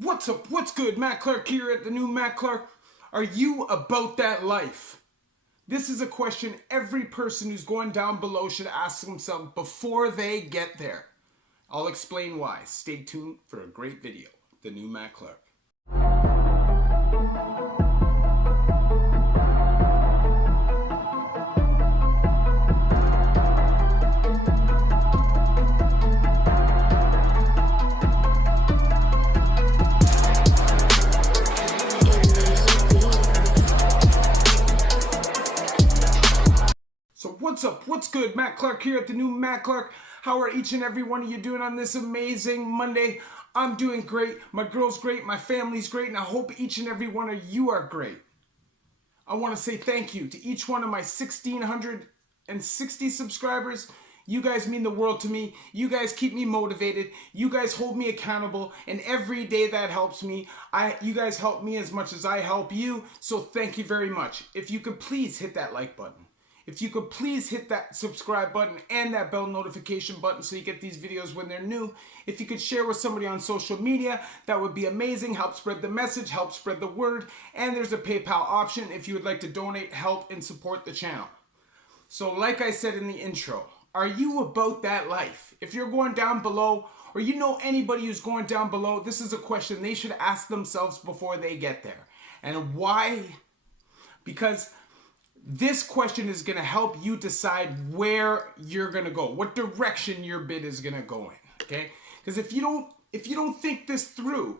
What's up? What's good? Matt Clark here at the new Matt Clark. Are you about that life? This is a question every person who's going down below should ask themselves before they get there. I'll explain why. Stay tuned for a great video. The new Matt Clark. So what's up? What's good? Matt Clark here at the new Matt Clark. How are each and every one of you doing on this amazing Monday? I'm doing great. My girl's great. My family's great. And I hope each and every one of you are great. I want to say thank you to each one of my 1,660 subscribers. You guys mean the world to me. You guys keep me motivated. You guys hold me accountable. And every day that helps me. You guys help me as much as I help you. So thank you very much. If you could please hit that like button. If you could please hit that subscribe button and that bell notification button so you get these videos when they're new. If you could share with somebody on social media, that would be amazing. Help spread the message, help spread the word. And there's a PayPal option if you would like to donate, help, and support the channel. So like I said in the intro, are you about that life? If you're going down below, or you know anybody who's going down below, this is a question they should ask themselves before they get there. And why? Because this question is going to help you decide where you're going to go, what direction your bid is going to go in, okay? Because if you don't think this through,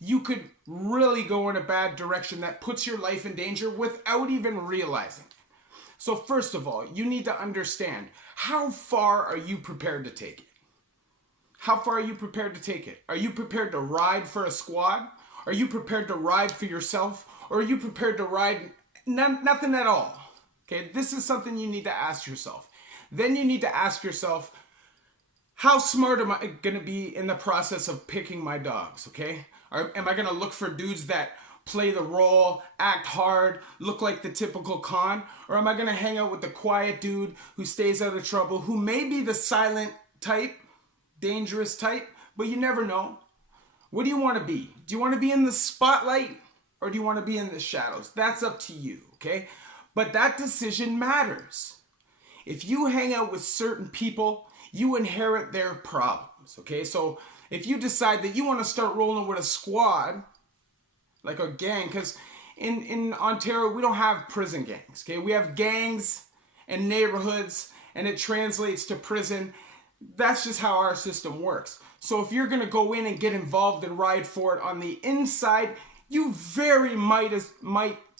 you could really go in a bad direction that puts your life in danger without even realizing it. So first of all, you need to understand, how far are you prepared to take it? How far are you prepared to take it? Are you prepared to ride for a squad? Are you prepared to ride for yourself? Or are you prepared to ride nothing at all? Okay, this is something you need to ask yourself. Then you need to ask yourself, how smart am I going to be in the process of picking my dogs, okay? Or am I going to look for dudes that play the role, act hard, look like the typical con? Or am I going to hang out with the quiet dude who stays out of trouble, who may be the silent type, dangerous type, but you never know. What do you want to be? Do you want to be in the spotlight or do you want to be in the shadows? That's up to you, okay? But that decision matters. If you hang out with certain people, you inherit their problems, okay? So if you decide that you want to start rolling with a squad, like a gang, because in Ontario, we don't have prison gangs, okay? We have gangs and neighborhoods, and it translates to prison. That's just how our system works. So if you're going to go in and get involved and ride for it on the inside, you very might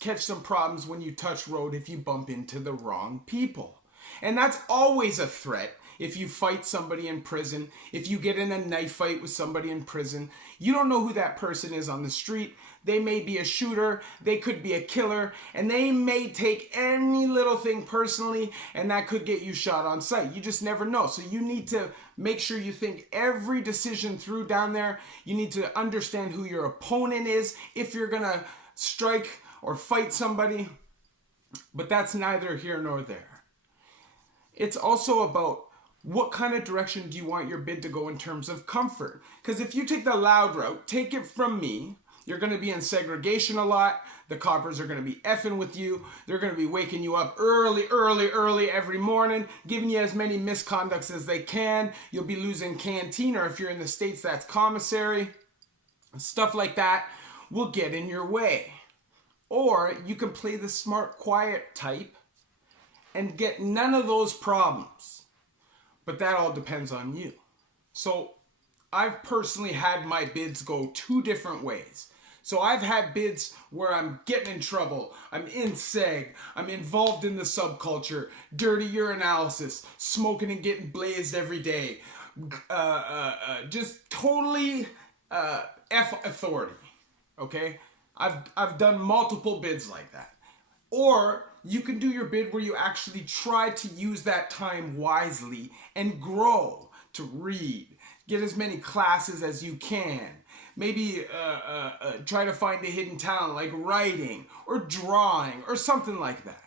catch some problems when you touch road if you bump into the wrong people. And that's always a threat. If you fight somebody in prison, if you get in a knife fight with somebody in prison, you don't know who that person is on the street. They may be a shooter, they could be a killer, and they may take any little thing personally, and that could get you shot on sight. You just never know. So you need to make sure you think every decision through down there. You need to understand who your opponent is if you're going to strike or fight somebody. But that's neither here nor there. It's also about what kind of direction do you want your bid to go in terms of comfort? Because if you take the loud route, take it from me, you're going to be in segregation a lot. The coppers are going to be effing with you. They're going to be waking you up early every morning, giving you as many misconducts as they can. You'll be losing canteen, or if you're in the States, that's commissary. Stuff like that will get in your way. Or you can play the smart, quiet type and get none of those problems. But that all depends on you. So I've personally had my bids go two different ways. So I've had bids where I'm getting in trouble, I'm in seg, I'm involved in the subculture, dirty urinalysis, smoking and getting blazed every day, just totally F authority, okay? I've done multiple bids like that. Or you can do your bid where you actually try to use that time wisely and grow, to read, get as many classes as you can. Maybe try to find a hidden talent like writing or drawing or something like that.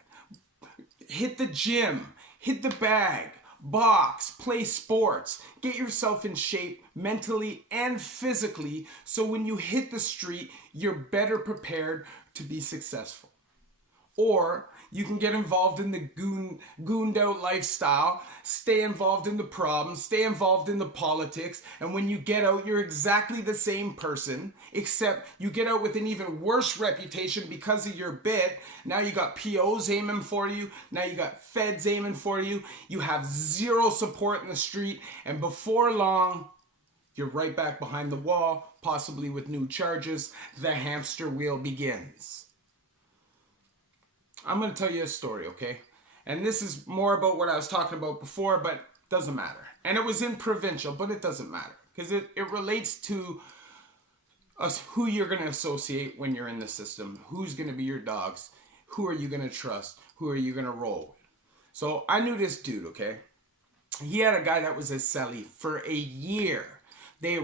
Hit the gym, hit the bag, box, play sports, get yourself in shape mentally and physically so when you hit the street, you're better prepared to be successful. Or you can get involved in the gooned out lifestyle, stay involved in the problems, stay involved in the politics, and when you get out, you're exactly the same person, except you get out with an even worse reputation because of your bit. Now you got POs aiming for you, now you got feds aiming for you, you have zero support in the street, and before long, you're right back behind the wall, possibly with new charges. The hamster wheel begins. I'm going to tell you a story, okay? And this is more about what I was talking about before, but doesn't matter. And it was in provincial, but it doesn't matter. Because it relates to us, who you're going to associate when you're in the system. Who's going to be your dogs? Who are you going to trust? Who are you going to roll with? So I knew this dude, okay? He had a guy that was a celly for a year. They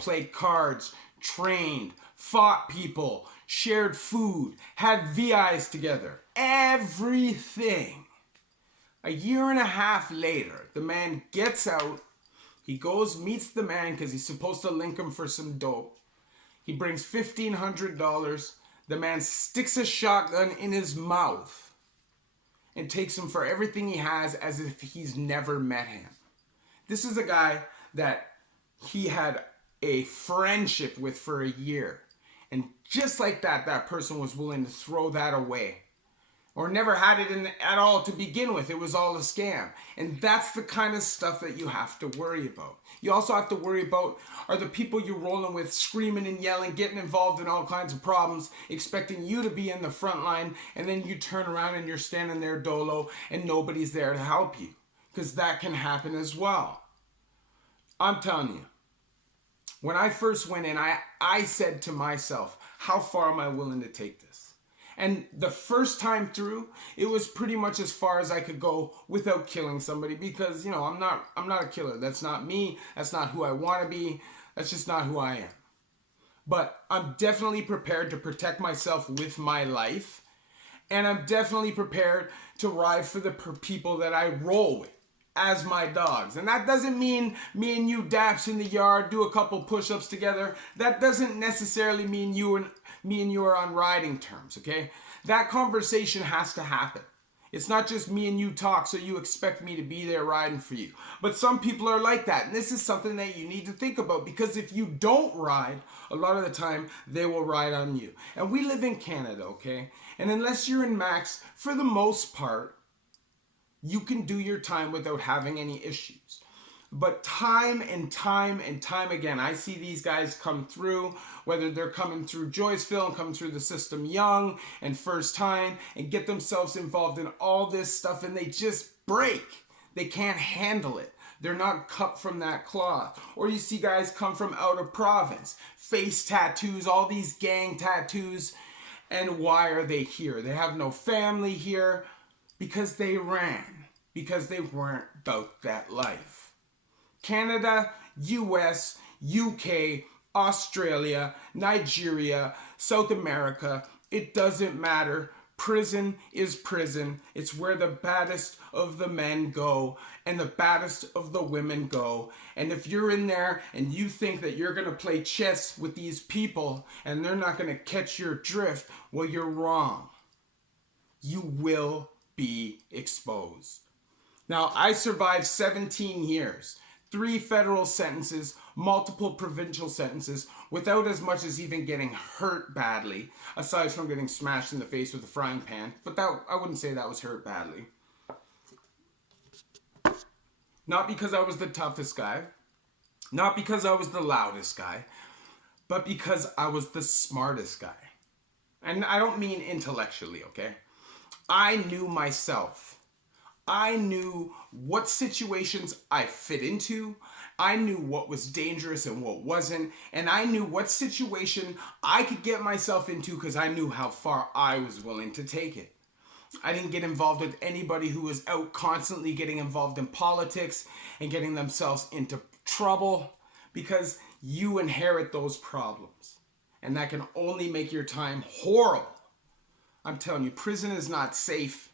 played cards, trained, fought people, shared food, had VIs together. Everything. A year and a half later, the man gets out. He goes, meets the man because he's supposed to link him for some dope. He brings $1,500. The man sticks a shotgun in his mouth and takes him for everything he has as if he's never met him. This is a guy that he had a friendship with for a year. And just like that, that person was willing to throw that away. Or never had it at all to begin with. It was all a scam. And that's the kind of stuff that you have to worry about. You also have to worry about, are the people you're rolling with screaming and yelling, getting involved in all kinds of problems, expecting you to be in the front line, and then you turn around and you're standing there dolo and nobody's there to help you. Because that can happen as well. I'm telling you, when I first went in, I said to myself, how far am I willing to take this? And the first time through, it was pretty much as far as I could go without killing somebody because, you know, I'm not a killer. That's not me. That's not who I want to be. That's just not who I am. But I'm definitely prepared to protect myself with my life. And I'm definitely prepared to ride for the people that I roll with as my dogs. And that doesn't mean me and you daps in the yard, do a couple push-ups together. That doesn't necessarily mean me and you are on riding terms, okay? That conversation has to happen. It's not just me and you talk, so you expect me to be there riding for you. But some people are like that, and this is something that you need to think about, because if you don't ride, a lot of the time, they will ride on you. And we live in Canada, okay? And unless you're in Max, for the most part, you can do your time without having any issues. But time and time and time again, I see these guys come through, whether they're coming through Joyceville and coming through the system young and first time and get themselves involved in all this stuff and they just break. They can't handle it. They're not cut from that cloth. Or you see guys come from out of province, face tattoos, all these gang tattoos. And why are they here? They have no family here because they ran, because they weren't about that life. Canada, US, UK, Australia, Nigeria, South America, it doesn't matter. Prison is prison. It's where the baddest of the men go and the baddest of the women go. And if you're in there and you think that you're going to play chess with these people and they're not going to catch your drift, well, you're wrong. You will be exposed. Now, I survived 17 years. 3 federal sentences, multiple provincial sentences, without as much as even getting hurt badly, aside from getting smashed in the face with a frying pan. But that, I wouldn't say that was hurt badly. Not because I was the toughest guy, not because I was the loudest guy, but because I was the smartest guy. And I don't mean intellectually, okay? I knew myself. I knew what situations I fit into. I knew what was dangerous and what wasn't. And I knew what situation I could get myself into because I knew how far I was willing to take it. I didn't get involved with anybody who was out constantly getting involved in politics and getting themselves into trouble, because you inherit those problems. And that can only make your time horrible. I'm telling you, prison is not safe.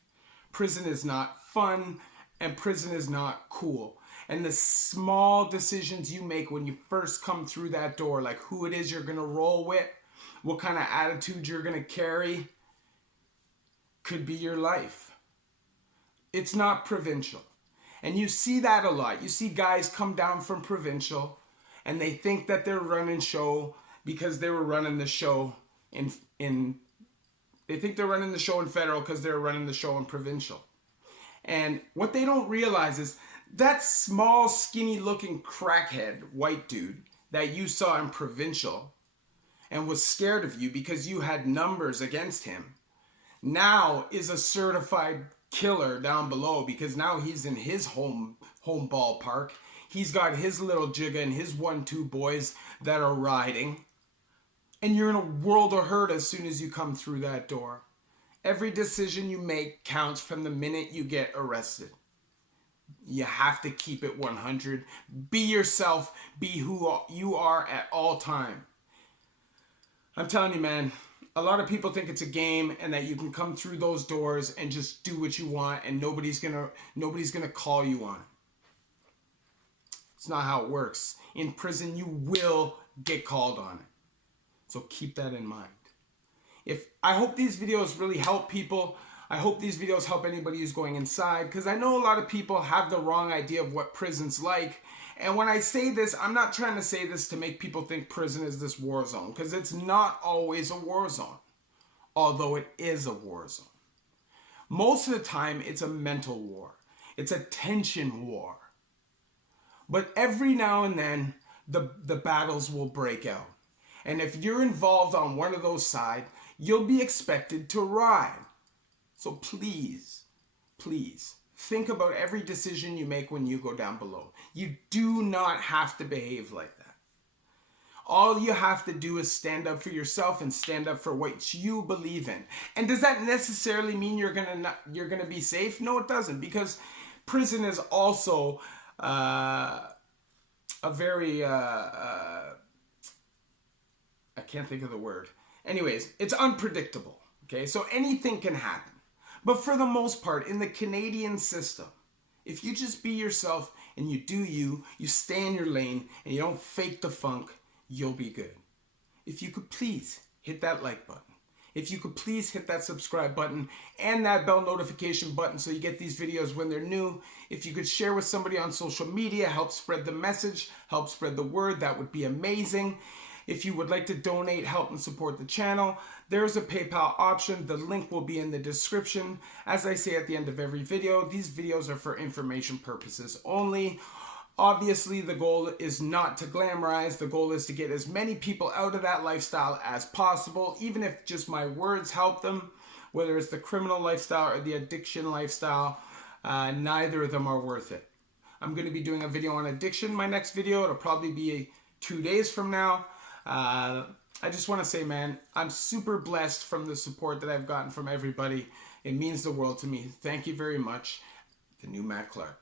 Prison is not fun. And prison is not cool. And the small decisions you make when you first come through that door, like who it is you're going to roll with, what kind of attitude you're going to carry, could be your life. It's not provincial. And you see that a lot. You see guys come down from provincial and they think that they're running show because they were running the show in they think they're running the show in federal because they're running the show in provincial. And what they don't realize is that small, skinny looking crackhead white dude that you saw in provincial and was scared of you because you had numbers against him now is a certified killer down below, because now he's in his home ballpark. He's got his little jigga and his 1-2 boys that are riding. And you're in a world of hurt as soon as you come through that door. Every decision you make counts from the minute you get arrested. You have to keep it 100. Be yourself. Be who you are at all time. I'm telling you, man, a lot of people think it's a game and that you can come through those doors and just do what you want and nobody's gonna call you on it. It's not how it works. In prison, you will get called on it. So keep that in mind. I hope these videos really help people. I hope these videos help anybody who's going inside, because I know a lot of people have the wrong idea of what prison's like. And when I say this, I'm not trying to say this to make people think prison is this war zone, because it's not always a war zone, although it is a war zone. Most of the time, it's a mental war. It's a tension war. But every now and then, the battles will break out. And if you're involved on one of those sides, you'll be expected to ride. So please, please, think about every decision you make when you go down below. You do not have to behave like that. All you have to do is stand up for yourself and stand up for what you believe in. And does that necessarily mean you're gonna be safe? No, it doesn't, because prison is also a very I can't think of the word. Anyways, it's unpredictable. Okay, so anything can happen. But for the most part, in the Canadian system, if you just be yourself and you do you stay in your lane and you don't fake the funk, you'll be good. If you could please hit that like button. If you could please hit that subscribe button and that bell notification button so you get these videos when they're new. If you could share with somebody on social media, help spread the message, help spread the word, that would be amazing. If you would like to donate, help, and support the channel, there's a PayPal option. The link will be in the description. As I say at the end of every video, these videos are for information purposes only. Obviously, the goal is not to glamorize. The goal is to get as many people out of that lifestyle as possible, even if just my words help them, whether it's the criminal lifestyle or the addiction lifestyle. Neither of them are worth it. I'm going to be doing a video on addiction. My next video, it'll probably be 2 days from now. I just want to say, man, I'm super blessed from the support that I've gotten from everybody. It means the world to me. Thank you very much. The new Matt Clark.